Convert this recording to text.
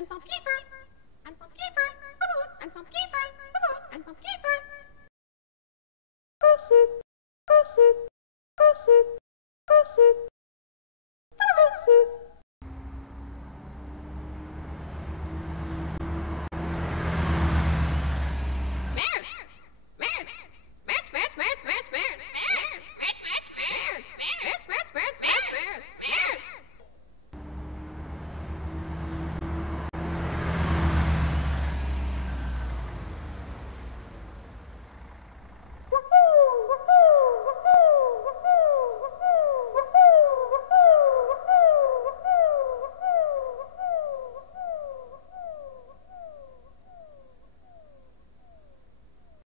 and some kiefer, and some kiefer, and some kiefer, and some kiefer. Horses, horses, horses, horses, horses.